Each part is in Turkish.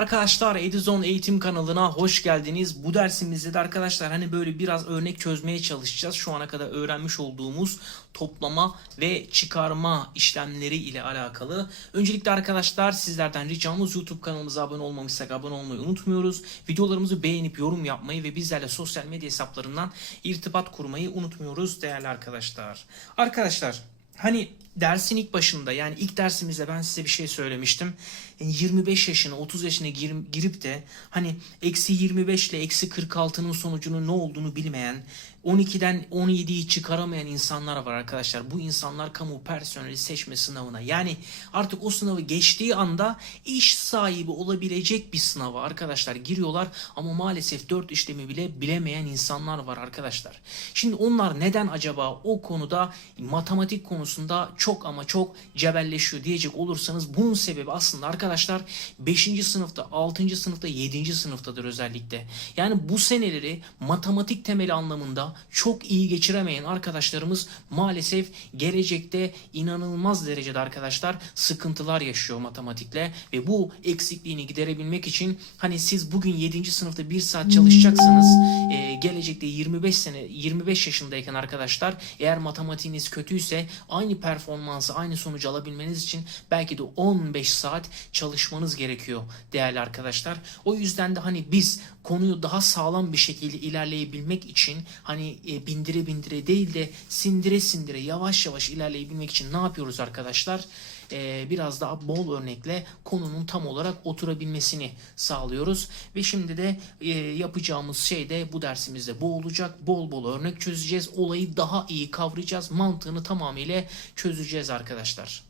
arkadaşlar Edizon eğitim kanalına hoş geldiniz. Bu dersimizde de arkadaşlar hani böyle biraz örnek çözmeye çalışacağız. Şu ana kadar öğrenmiş olduğumuz toplama ve çıkarma işlemleri ile alakalı. Öncelikle arkadaşlar sizlerden ricamız YouTube kanalımıza abone olmamışsak abone olmayı unutmuyoruz. Videolarımızı beğenip yorum yapmayı ve bizlerle sosyal medya hesaplarından irtibat kurmayı unutmuyoruz değerli arkadaşlar. Arkadaşlar Hani dersin ilk başında yani ilk dersimizde ben size bir şey söylemiştim. Yani 25 yaşına 30 yaşına gir- girip de hani eksi 25 ile eksi 46'nın sonucunun ne olduğunu bilmeyen 12'den 17'yi çıkaramayan insanlar var arkadaşlar. Bu insanlar kamu personeli seçme sınavına yani artık o sınavı geçtiği anda iş sahibi olabilecek bir sınava arkadaşlar giriyorlar ama maalesef 4 işlemi bile bilemeyen insanlar var arkadaşlar. Şimdi onlar neden acaba o konuda matematik konusunda çok ama çok cebelleşiyor diyecek olursanız bunun sebebi aslında arkadaşlar 5. sınıfta, 6. sınıfta, 7. sınıftadır özellikle. Yani bu seneleri matematik temeli anlamında çok iyi geçiremeyen arkadaşlarımız maalesef gelecekte inanılmaz derecede arkadaşlar sıkıntılar yaşıyor matematikle ve bu eksikliğini giderebilmek için hani siz bugün 7. sınıfta 1 saat çalışacaksanız e, gelecekte 25 sene 25 yaşındayken arkadaşlar eğer matematiğiniz kötüyse aynı performansı aynı sonucu alabilmeniz için belki de 15 saat çalışmanız gerekiyor değerli arkadaşlar. O yüzden de hani biz konuyu daha sağlam bir şekilde ilerleyebilmek için hani e, bindire bindire değil de sindire sindire yavaş yavaş ilerleyebilmek için ne yapıyoruz arkadaşlar? E, biraz daha bol örnekle konunun tam olarak oturabilmesini sağlıyoruz. Ve şimdi de e, yapacağımız şey de bu dersimizde bu olacak. Bol bol örnek çözeceğiz. Olayı daha iyi kavrayacağız. Mantığını tamamıyla çözeceğiz arkadaşlar.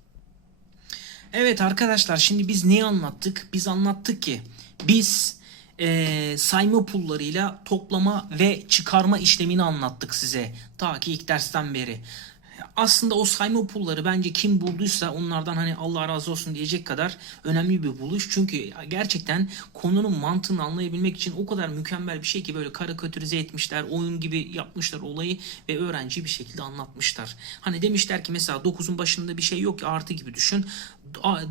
Evet arkadaşlar şimdi biz neyi anlattık? Biz anlattık ki biz e, sayma pullarıyla toplama ve çıkarma işlemini anlattık size. Ta ki ilk dersten beri. Aslında o sayma pulları bence kim bulduysa onlardan hani Allah razı olsun diyecek kadar önemli bir buluş. Çünkü gerçekten konunun mantığını anlayabilmek için o kadar mükemmel bir şey ki böyle karikatürize etmişler, oyun gibi yapmışlar olayı ve öğrenci bir şekilde anlatmışlar. Hani demişler ki mesela 9'un başında bir şey yok ki artı gibi düşün.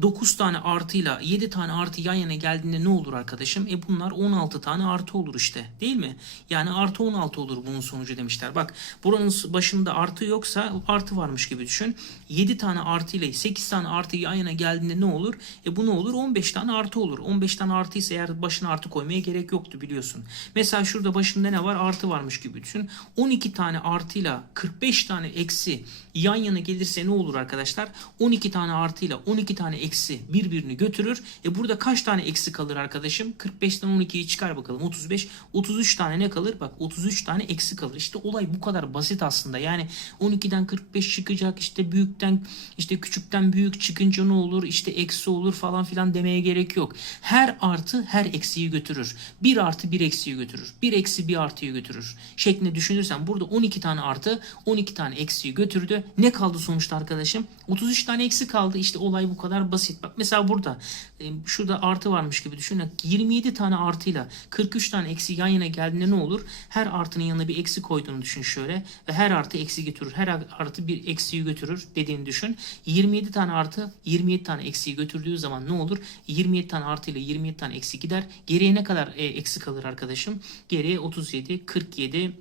9 tane artıyla 7 tane artı yan yana geldiğinde ne olur arkadaşım? E bunlar 16 tane artı olur işte. Değil mi? Yani artı 16 olur bunun sonucu demişler. Bak buranın başında artı yoksa artı varmış gibi düşün. 7 tane artı ile 8 tane artı yan yana geldiğinde ne olur? E bu ne olur? 15 tane artı olur. 15 tane artı ise eğer başına artı koymaya gerek yoktu biliyorsun. Mesela şurada başında ne var? Artı varmış gibi düşün. 12 tane artıyla 45 tane eksi yan yana gelirse ne olur arkadaşlar? 12 tane artıyla 12 tane eksi birbirini götürür. E burada kaç tane eksi kalır arkadaşım? 45'ten 12'yi çıkar bakalım. 35. 33 tane ne kalır? Bak 33 tane eksi kalır. İşte olay bu kadar basit aslında. Yani 12'den 45 çıkacak. işte büyükten işte küçükten büyük çıkınca ne olur? İşte eksi olur falan filan demeye gerek yok. Her artı her eksiyi götürür. Bir artı bir eksiyi götürür. Bir eksi bir artıyı götürür. Şeklinde düşünürsen burada 12 tane artı 12 tane eksiyi götürdü. Ne kaldı sonuçta arkadaşım? 33 tane eksi kaldı. İşte olay bu kadar basit. Bak mesela burada e, şurada artı varmış gibi düşün. 27 tane artıyla 43 tane eksi yan yana geldiğinde ne olur? Her artının yanına bir eksi koyduğunu düşün şöyle ve her artı eksi götürür. Her artı bir eksiyi götürür dediğini düşün. 27 tane artı 27 tane eksiyi götürdüğü zaman ne olur? 27 tane artı ile 27 tane eksi gider. Geriye ne kadar e, eksi kalır arkadaşım? Geriye 37, 47,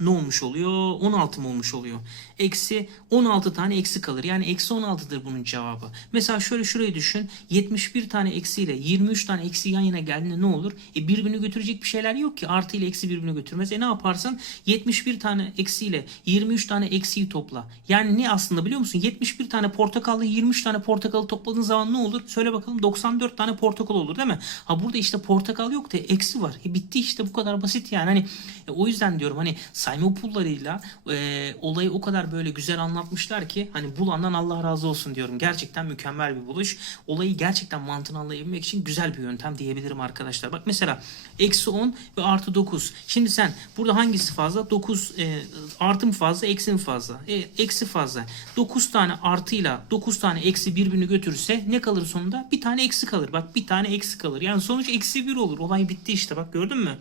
ne olmuş oluyor? 16 mı olmuş oluyor? Eksi 16 tane eksi kalır. Yani eksi 16'dır bunun cevabı. Mesela şöyle şurayı düşün. 71 tane eksi ile 23 tane eksi yan yana geldiğinde ne olur? E birbirini götürecek bir şeyler yok ki. Artı ile eksi birbirini götürmez. E ne yaparsın? 71 tane eksi ile 23 tane eksiyi topla. Yani ne aslında biliyor musun? 71 tane portakallı 23 tane portakalı topladığın zaman ne olur? Söyle bakalım 94 tane portakal olur değil mi? Ha burada işte portakal yok da eksi var. E bitti işte bu kadar basit yani. Hani e, o yüzden diyorum hani sayma pullarıyla e, olayı o kadar böyle güzel anlatmışlar ki hani bulandan Allah razı olsun diyorum. Gerçekten mükemmel bir buluş. Olayı gerçekten mantığını anlayabilmek için güzel bir yöntem diyebilirim arkadaşlar. Bak mesela eksi 10 ve artı 9. Şimdi sen burada hangisi fazla? 9 e, artı mı fazla eksi mi fazla? E, eksi fazla. 9 tane artıyla 9 tane eksi birbirini götürürse ne kalır sonunda? Bir tane eksi kalır. Bak bir tane eksi kalır. Yani sonuç eksi 1 olur. Olay bitti işte bak gördün mü?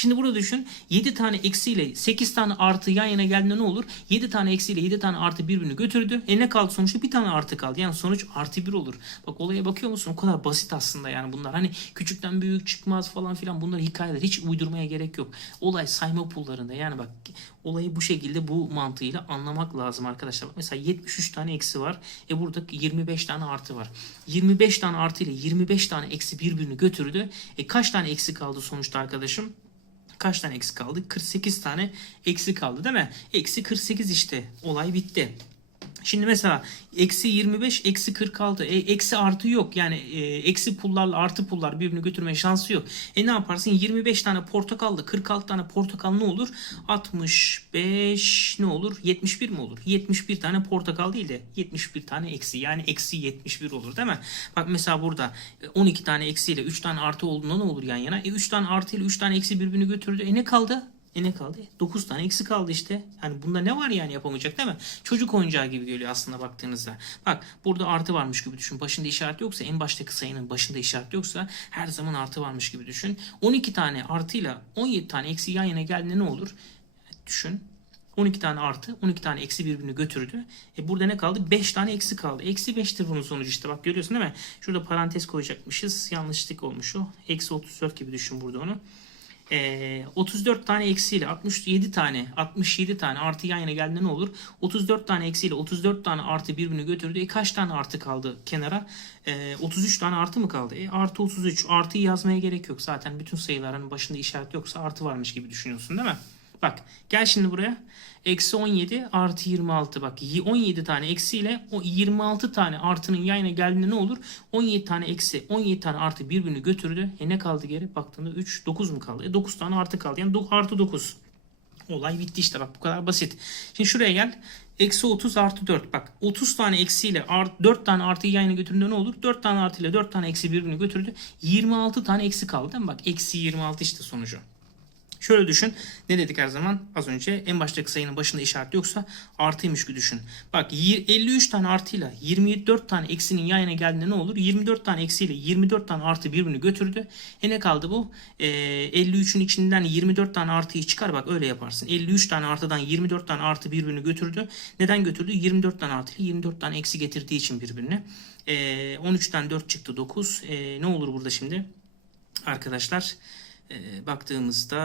Şimdi burada düşün 7 tane eksiyle 8 tane artı yan yana geldiğinde ne olur? 7 tane eksiyle 7 tane artı birbirini götürdü. E ne kaldı sonuçta? Bir tane artı kaldı. Yani sonuç artı 1 olur. Bak olaya bakıyor musun? O kadar basit aslında yani bunlar. Hani küçükten büyük çıkmaz falan filan bunlar hikayeler. Hiç uydurmaya gerek yok. Olay sayma pullarında. Yani bak olayı bu şekilde bu mantığıyla anlamak lazım arkadaşlar. Bak mesela 73 tane eksi var. E burada 25 tane artı var. 25 tane artı ile 25 tane eksi birbirini götürdü. E kaç tane eksi kaldı sonuçta arkadaşım? Kaç tane eksi kaldı? 48 tane eksi kaldı değil mi? Eksi 48 işte. Olay bitti. Şimdi mesela eksi 25 eksi 46 e, eksi artı yok yani e, eksi pullarla artı pullar birbirini götürme şansı yok. E ne yaparsın 25 tane portakallı 46 tane portakal ne olur 65 ne olur 71 mi olur 71 tane portakal değil de 71 tane eksi yani eksi 71 olur değil mi? Bak mesela burada e, 12 tane eksiyle 3 tane artı olduğunda ne olur yan yana? E 3 tane artı ile 3 tane eksi birbirini götürdü. E ne kaldı? E ne kaldı? 9 tane eksi kaldı işte. Yani bunda ne var yani yapamayacak değil mi? Çocuk oyuncağı gibi geliyor aslında baktığınızda. Bak burada artı varmış gibi düşün. Başında işaret yoksa en baştaki sayının başında işaret yoksa her zaman artı varmış gibi düşün. 12 tane artıyla 17 tane eksi yan yana geldiğinde ne olur? Düşün. 12 tane artı, 12 tane eksi birbirini götürdü. E burada ne kaldı? 5 tane eksi kaldı. Eksi 5'tir bunun sonucu işte. Bak görüyorsun değil mi? Şurada parantez koyacakmışız. Yanlışlık olmuş o. Eksi 34 gibi düşün burada onu. Ee, 34 tane eksiyle 67 tane 67 tane artı yan yana geldiğinde ne olur? 34 tane eksiyle 34 tane artı birbirini götürdü. E kaç tane artı kaldı kenara? Ee, 33 tane artı mı kaldı? E artı 33. Artıyı yazmaya gerek yok. Zaten bütün sayıların başında işaret yoksa artı varmış gibi düşünüyorsun değil mi? Bak gel şimdi buraya. Eksi 17 artı 26 bak 17 tane eksiyle o 26 tane artının yayına geldiğinde ne olur? 17 tane eksi 17 tane artı birbirini götürdü. E ne kaldı geri? Baktığında 3 9 mu kaldı? E 9 tane artı kaldı. Yani artı 9. Olay bitti işte bak bu kadar basit. Şimdi şuraya gel. Eksi 30 artı 4. Bak 30 tane eksiyle art, 4 tane artıyı yayına götürdüğünde ne olur? 4 tane artı ile 4 tane eksi birbirini götürdü. 26 tane eksi kaldı değil mi? Bak eksi 26 işte sonucu. Şöyle düşün. Ne dedik her zaman? Az önce en baştaki sayının başında işaret yoksa artıymış gibi düşün. Bak 53 tane artıyla 24 tane eksinin yan yana geldiğinde ne olur? 24 tane eksiyle 24 tane artı birbirini götürdü. E ne kaldı bu? Ee, 53'ün içinden 24 tane artıyı çıkar. Bak öyle yaparsın. 53 tane artıdan 24 tane artı birbirini götürdü. Neden götürdü? 24 tane artı ile 24 tane eksi getirdiği için birbirine. Ee, 13'ten 4 çıktı 9. Ee, ne olur burada şimdi? Arkadaşlar e, baktığımızda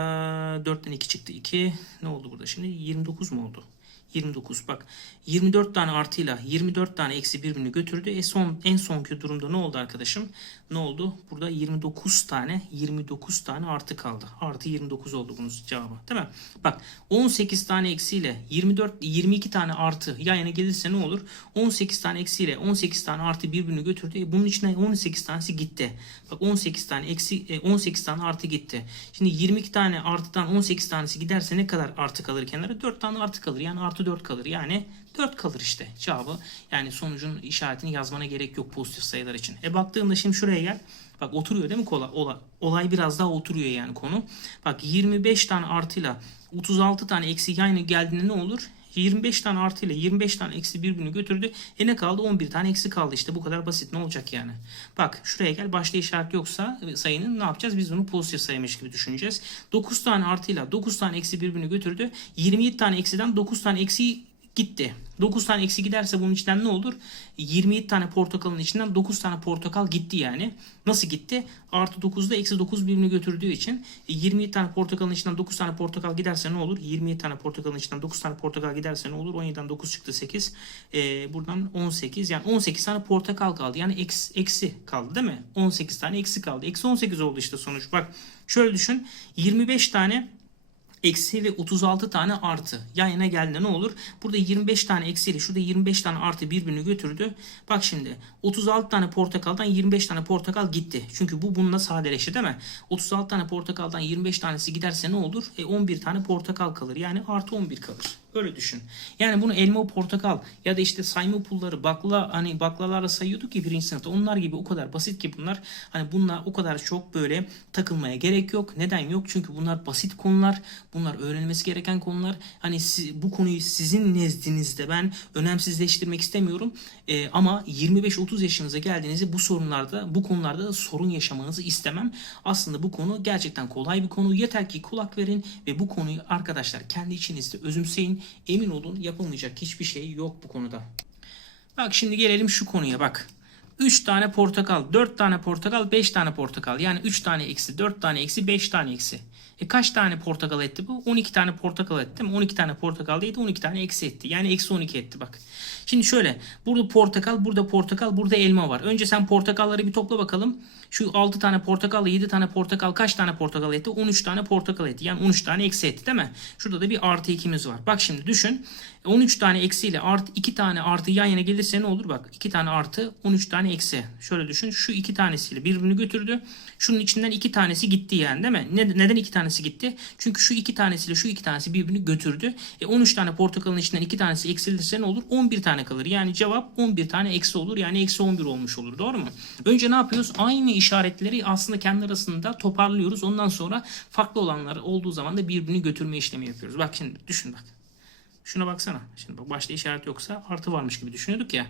4'ten 2 çıktı 2. Ne oldu burada şimdi? 29 mu oldu? 29 bak 24 tane artıyla 24 tane eksi birbirini götürdü. E son en sonki durumda ne oldu arkadaşım? Ne oldu? Burada 29 tane 29 tane artı kaldı. Artı 29 oldu bunun cevabı. Değil mi? Bak 18 tane eksiyle 24 22 tane artı yan yana gelirse ne olur? 18 tane eksiyle 18 tane artı birbirini götürdü. E bunun içine 18 tanesi gitti. Bak 18 tane eksi 18 tane artı gitti. Şimdi 22 tane artıdan 18 tanesi giderse ne kadar artı kalır kenara? 4 tane artı kalır. Yani artı 4 kalır. Yani 4 kalır işte cevabı. Yani sonucun işaretini yazmana gerek yok pozitif sayılar için. E baktığımda şimdi şuraya gel. Bak oturuyor değil mi kolay? Olay, olay biraz daha oturuyor yani konu. Bak 25 tane artıyla 36 tane eksi yana geldiğinde ne olur? 25 tane artı ile 25 tane eksi birbirini götürdü. E ne kaldı? 11 tane eksi kaldı işte. Bu kadar basit. Ne olacak yani? Bak şuraya gel. Başta işaret yoksa sayının ne yapacağız? Biz bunu pozitif saymış gibi düşüneceğiz. 9 tane artıyla 9 tane eksi birbirini götürdü. 27 tane eksiden 9 tane eksi gitti. 9 tane eksi giderse bunun içinden ne olur? 27 tane portakalın içinden 9 tane portakal gitti yani. Nasıl gitti? Artı 9'da eksi 9 birbirini götürdüğü için 27 tane portakalın içinden 9 tane portakal giderse ne olur? 27 tane portakalın içinden 9 tane portakal giderse ne olur? 17'den 9 çıktı 8. Ee, buradan 18 yani 18 tane portakal kaldı. Yani eksi, eksi kaldı değil mi? 18 tane eksi kaldı. Eksi 18 oldu işte sonuç. Bak şöyle düşün. 25 tane eksi ve 36 tane artı yan yana geldiğinde ne olur? Burada 25 tane eksiyle şurada 25 tane artı birbirini götürdü. Bak şimdi 36 tane portakaldan 25 tane portakal gitti. Çünkü bu bununla sadeleşti değil mi? 36 tane portakaldan 25 tanesi giderse ne olur? E 11 tane portakal kalır. Yani artı 11 kalır. Öyle düşün. Yani bunu elma portakal ya da işte sayma pulları bakla hani baklalarla sayıyorduk ki birinci sınıfta. Onlar gibi o kadar basit ki bunlar. Hani bunlar o kadar çok böyle takılmaya gerek yok. Neden yok? Çünkü bunlar basit konular. Bunlar öğrenilmesi gereken konular. Hani bu konuyu sizin nezdinizde ben önemsizleştirmek istemiyorum. Ee, ama 25-30 yaşınıza geldiğinizde bu sorunlarda, bu konularda da sorun yaşamanızı istemem. Aslında bu konu gerçekten kolay bir konu. Yeter ki kulak verin ve bu konuyu arkadaşlar kendi içinizde özümseyin. Emin olun yapılmayacak hiçbir şey yok bu konuda. Bak şimdi gelelim şu konuya bak. 3 tane portakal, 4 tane portakal, 5 tane portakal. Yani 3 tane eksi, 4 tane eksi, 5 tane eksi. E kaç tane portakal etti bu? 12 tane portakal etti mi? 12 tane portakal değildi 12 tane eksi etti. Yani eksi 12 etti bak. Şimdi şöyle burada portakal, burada portakal, burada elma var. Önce sen portakalları bir topla bakalım. Şu 6 tane portakal, 7 tane portakal kaç tane portakal etti? 13 tane portakal etti. Yani 13 tane eksi etti değil mi? Şurada da bir artı 2'miz var. Bak şimdi düşün. 13 tane eksiyle artı 2 tane artı yan yana gelirse ne olur? Bak 2 tane artı 13 tane eksi. Şöyle düşün. Şu iki tanesiyle birbirini götürdü. Şunun içinden iki tanesi gitti yani değil mi? Ne- neden iki tanesi gitti? Çünkü şu iki tanesiyle şu iki tanesi birbirini götürdü. E 13 tane portakalın içinden iki tanesi eksilirse ne olur? 11 tane kalır. Yani cevap 11 tane eksi olur. Yani eksi 11 olmuş olur. Doğru mu? Önce ne yapıyoruz? Aynı işaretleri aslında kendi arasında toparlıyoruz. Ondan sonra farklı olanlar olduğu zaman da birbirini götürme işlemi yapıyoruz. Bak şimdi düşün bak. Şuna baksana. Şimdi bak başta işaret yoksa artı varmış gibi düşünüyorduk ya.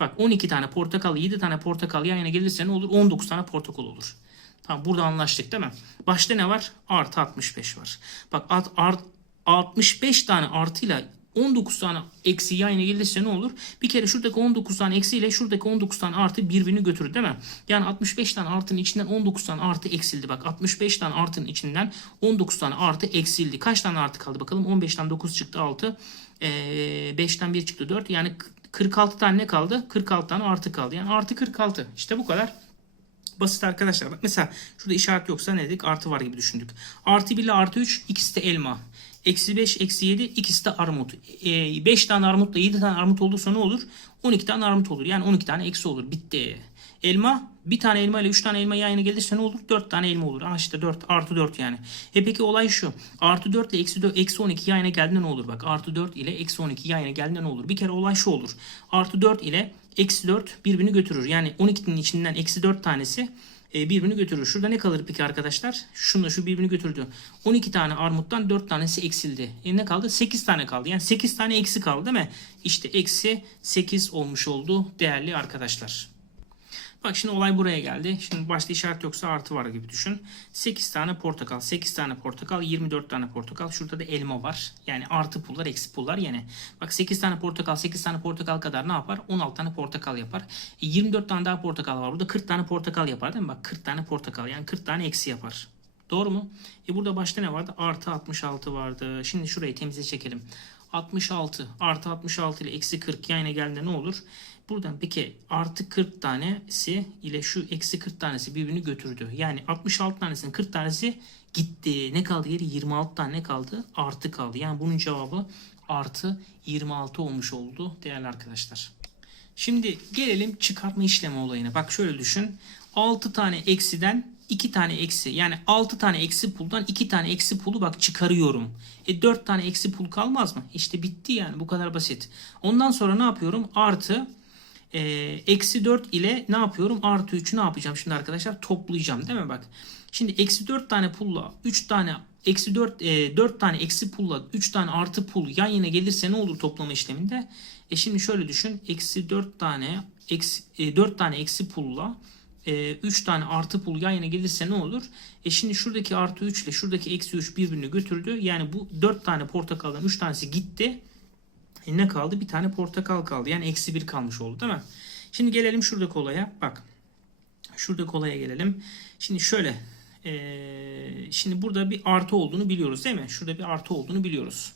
Bak 12 tane portakal, 7 tane portakal yan yana gelirse ne olur? 19 tane portakal olur. Tamam burada anlaştık değil mi? Başta ne var? Artı 65 var. Bak art, art, 65 tane artıyla 19 tane eksi yan yana gelirse ne olur? Bir kere şuradaki 19 tane eksiyle şuradaki 19 tane artı birbirini götürür değil mi? Yani 65 tane artının içinden 19 tane artı eksildi. Bak 65 tane artının içinden 19 tane artı eksildi. Kaç tane artı kaldı bakalım? 15'ten 9 çıktı 6. Ee, 5'ten 1 çıktı 4. Yani 46 tane ne kaldı? 46 tane artı kaldı. Yani artı 46. İşte bu kadar. Basit arkadaşlar. Bak mesela şurada işaret yoksa ne dedik? Artı var gibi düşündük. Artı 1 ile artı 3 ikisi de elma. Eksi 5, eksi 7 ikisi de armut. 5 tane armutla 7 tane armut olursa ne olur? 12 tane armut olur. Yani 12 tane eksi olur. Bitti. Elma bir tane elma ile 3 tane elma yan yana gelirse ne olur? 4 tane elma olur. Ah işte 4 artı 4 yani. E peki olay şu. Artı 4 ile eksi, 4, eksi 12 yan yana geldiğinde ne olur? Bak artı 4 ile eksi 12 yan yana geldiğinde ne olur? Bir kere olay şu olur. Artı 4 ile eksi 4 birbirini götürür. Yani 12'nin içinden eksi 4 tanesi e, birbirini götürür. Şurada ne kalır peki arkadaşlar? Şunla şu birbirini götürdü. 12 tane armuttan 4 tanesi eksildi. E ne kaldı? 8 tane kaldı. Yani 8 tane eksi kaldı değil mi? İşte eksi 8 olmuş oldu değerli arkadaşlar. Bak şimdi olay buraya geldi. Şimdi başta işaret yoksa artı var gibi düşün. 8 tane portakal, 8 tane portakal, 24 tane portakal. Şurada da elma var. Yani artı pullar, eksi pullar yine. Bak 8 tane portakal, 8 tane portakal kadar ne yapar? 16 tane portakal yapar. E 24 tane daha portakal var. Burada 40 tane portakal yapar değil mi? Bak 40 tane portakal yani 40 tane eksi yapar. Doğru mu? E burada başta ne vardı? Artı 66 vardı. Şimdi şurayı temize çekelim. 66 artı 66 ile eksi 40 yan yana geldiğinde ne olur? Buradan peki artı 40 tanesi ile şu eksi 40 tanesi birbirini götürdü. Yani 66 tanesinin 40 tanesi gitti. Ne kaldı geri? 26 tane ne kaldı? Artı kaldı. Yani bunun cevabı artı 26 olmuş oldu değerli arkadaşlar. Şimdi gelelim çıkartma işlemi olayına. Bak şöyle düşün. 6 tane eksiden 2 tane eksi yani 6 tane eksi puldan 2 tane eksi pulu bak çıkarıyorum. E 4 tane eksi pul kalmaz mı? İşte bitti yani bu kadar basit. Ondan sonra ne yapıyorum? Artı e, eksi 4 ile ne yapıyorum? Artı 3'ü ne yapacağım şimdi arkadaşlar? Toplayacağım değil mi bak? Şimdi eksi 4 tane pulla 3 tane eksi 4, e, 4 tane eksi pulla 3 tane artı pul yan yana gelirse ne olur toplama işleminde? E şimdi şöyle düşün. Eksi 4 tane eksi, e, 4 tane eksi pulla 3 tane artı pul yan yana gelirse ne olur? E şimdi şuradaki artı 3 ile şuradaki eksi 3 birbirini götürdü. Yani bu 4 tane portakaldan 3 tanesi gitti. E ne kaldı? Bir tane portakal kaldı. Yani eksi 1 kalmış oldu değil mi? Şimdi gelelim şuradaki olaya. Bak. Şuradaki olaya gelelim. Şimdi şöyle. E, şimdi burada bir artı olduğunu biliyoruz değil mi? Şurada bir artı olduğunu biliyoruz.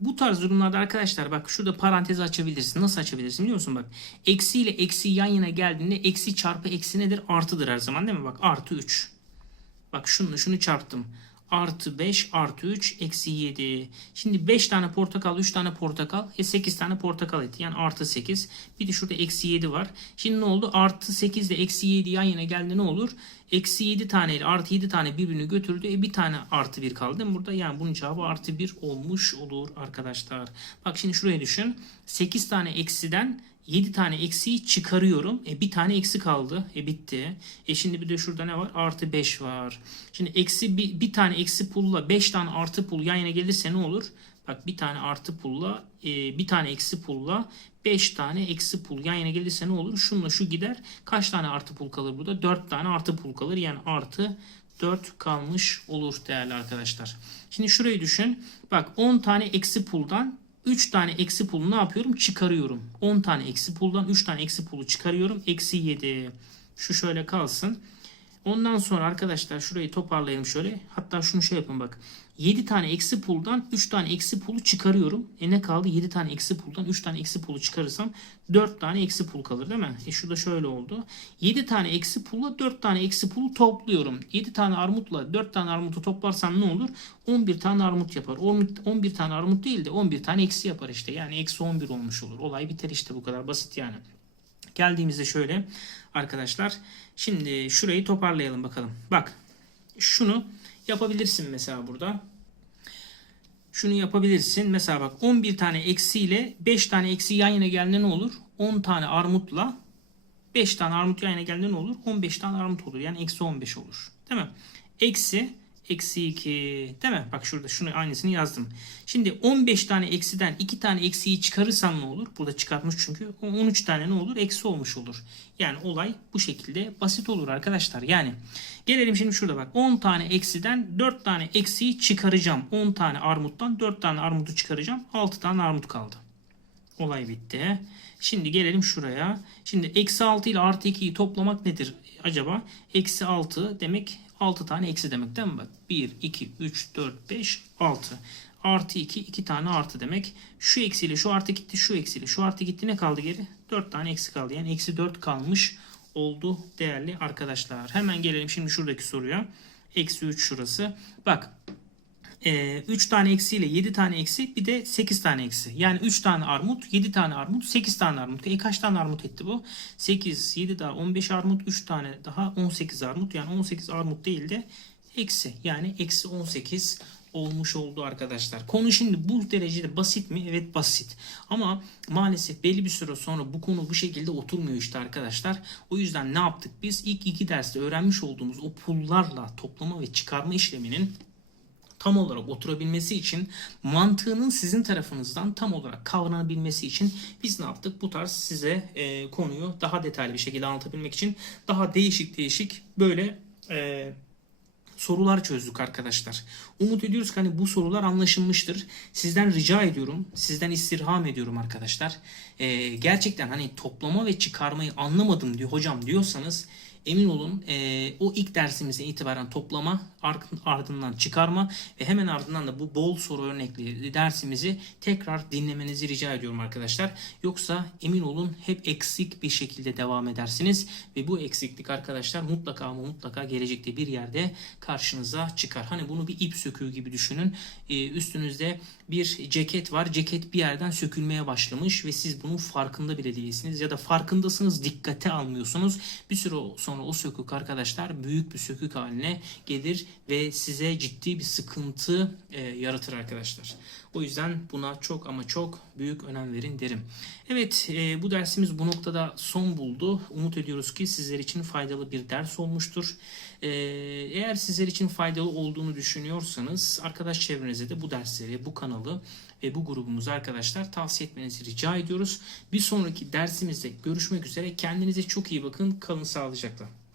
Bu tarz durumlarda arkadaşlar bak şurada parantez açabilirsin. Nasıl açabilirsin biliyor musun bak. Eksi ile eksi yan yana geldiğinde eksi çarpı eksi nedir? Artıdır her zaman değil mi? Bak artı 3. Bak şunu şunu çarptım. Artı 5 artı 3 eksi 7. Şimdi 5 tane portakal 3 tane portakal e 8 tane portakal etti. Yani artı 8. Bir de şurada eksi 7 var. Şimdi ne oldu? Artı 8 ile eksi 7 yan yana geldi ne olur? Eksi 7 tane ile artı 7 tane birbirini götürdü. E bir tane artı 1 kaldı. Değil mi? Burada yani bunun cevabı artı 1 olmuş olur arkadaşlar. Bak şimdi şuraya düşün. 8 tane eksiden 7 tane eksiği çıkarıyorum. E bir tane eksi kaldı. E bitti. E şimdi bir de şurada ne var? Artı 5 var. Şimdi eksi bir, bir tane eksi pulla 5 tane artı pul yan yana gelirse ne olur? Bak bir tane artı pulla e, bir tane eksi pulla 5 tane eksi pul yan yana gelirse ne olur? Şunla şu gider. Kaç tane artı pul kalır burada? 4 tane artı pul kalır. Yani artı 4 kalmış olur değerli arkadaşlar. Şimdi şurayı düşün. Bak 10 tane eksi puldan 3 tane eksi pulu ne yapıyorum? Çıkarıyorum. 10 tane eksi puldan 3 tane eksi pulu çıkarıyorum. Eksi 7. Şu şöyle kalsın. Ondan sonra arkadaşlar şurayı toparlayalım şöyle. Hatta şunu şey yapın bak. 7 tane eksi puldan 3 tane eksi pulu çıkarıyorum. E ne kaldı? 7 tane eksi puldan 3 tane eksi pulu çıkarırsam 4 tane eksi pul kalır değil mi? E şu da şöyle oldu. 7 tane eksi pulla 4 tane eksi pulu topluyorum. 7 tane armutla 4 tane armutu toplarsam ne olur? 11 tane armut yapar. 11 tane armut değil de 11 tane eksi yapar işte. Yani eksi 11 olmuş olur. Olay biter işte bu kadar basit yani. Geldiğimizde şöyle arkadaşlar. Şimdi şurayı toparlayalım bakalım. Bak şunu yapabilirsin mesela burada. Şunu yapabilirsin. Mesela bak 11 tane eksiyle 5 tane eksi yan yana geldiğinde ne olur? 10 tane armutla 5 tane armut yan yana geldiğinde ne olur? 15 tane armut olur. Yani eksi 15 olur. Değil mi? Eksi eksi 2 değil mi? Bak şurada şunu aynısını yazdım. Şimdi 15 tane eksiden 2 tane eksiyi çıkarırsam ne olur? Burada çıkartmış çünkü 13 tane ne olur? Eksi olmuş olur. Yani olay bu şekilde basit olur arkadaşlar. Yani gelelim şimdi şurada bak 10 tane eksiden 4 tane eksiyi çıkaracağım. 10 tane armuttan 4 tane armutu çıkaracağım. 6 tane armut kaldı. Olay bitti. Şimdi gelelim şuraya. Şimdi eksi 6 ile artı 2'yi toplamak nedir acaba? Eksi 6 demek 6 tane eksi demek değil mi? Bak 1, 2, 3, 4, 5, 6. Artı 2, 2 tane artı demek. Şu eksiyle şu artı gitti, şu eksiyle şu artı gitti. Ne kaldı geri? 4 tane eksi kaldı. Yani eksi 4 kalmış oldu değerli arkadaşlar. Hemen gelelim şimdi şuradaki soruya. Eksi 3 şurası. Bak 3 tane eksiyle 7 tane eksi bir de 8 tane eksi. Yani 3 tane armut, 7 tane armut, 8 tane armut. E kaç tane armut etti bu? 8, 7 daha 15 armut, 3 tane daha 18 armut. Yani 18 armut değil de eksi. Yani eksi 18 olmuş oldu arkadaşlar. Konu şimdi bu derecede basit mi? Evet basit. Ama maalesef belli bir süre sonra bu konu bu şekilde oturmuyor işte arkadaşlar. O yüzden ne yaptık biz? İlk iki derste öğrenmiş olduğumuz o pullarla toplama ve çıkarma işleminin tam olarak oturabilmesi için mantığının sizin tarafınızdan tam olarak kavranabilmesi için biz ne yaptık? Bu tarz size e, konuyu daha detaylı bir şekilde anlatabilmek için daha değişik değişik böyle e, sorular çözdük arkadaşlar. Umut ediyoruz ki hani bu sorular anlaşılmıştır. Sizden rica ediyorum, sizden istirham ediyorum arkadaşlar. E, gerçekten hani toplama ve çıkarmayı anlamadım diyor hocam diyorsanız emin olun e, o ilk dersimizden itibaren toplama ardından çıkarma ve hemen ardından da bu bol soru örnekli dersimizi tekrar dinlemenizi rica ediyorum arkadaşlar. Yoksa emin olun hep eksik bir şekilde devam edersiniz ve bu eksiklik arkadaşlar mutlaka ama mutlaka gelecekte bir yerde karşınıza çıkar. Hani bunu bir ip söküğü gibi düşünün. E, üstünüzde bir ceket var. Ceket bir yerden sökülmeye başlamış ve siz bunun farkında bile değilsiniz ya da farkındasınız dikkate almıyorsunuz. Bir süre sonra o sökük arkadaşlar büyük bir sökük haline gelir ve size ciddi bir sıkıntı e, yaratır arkadaşlar. O yüzden buna çok ama çok büyük önem verin derim. Evet e, bu dersimiz bu noktada son buldu. Umut ediyoruz ki sizler için faydalı bir ders olmuştur. E, eğer sizler için faydalı olduğunu düşünüyorsanız arkadaş çevrenize de bu dersleri, bu kanalı ve bu grubumuzu arkadaşlar tavsiye etmenizi rica ediyoruz. Bir sonraki dersimizde görüşmek üzere. Kendinize çok iyi bakın. Kalın sağlıcakla.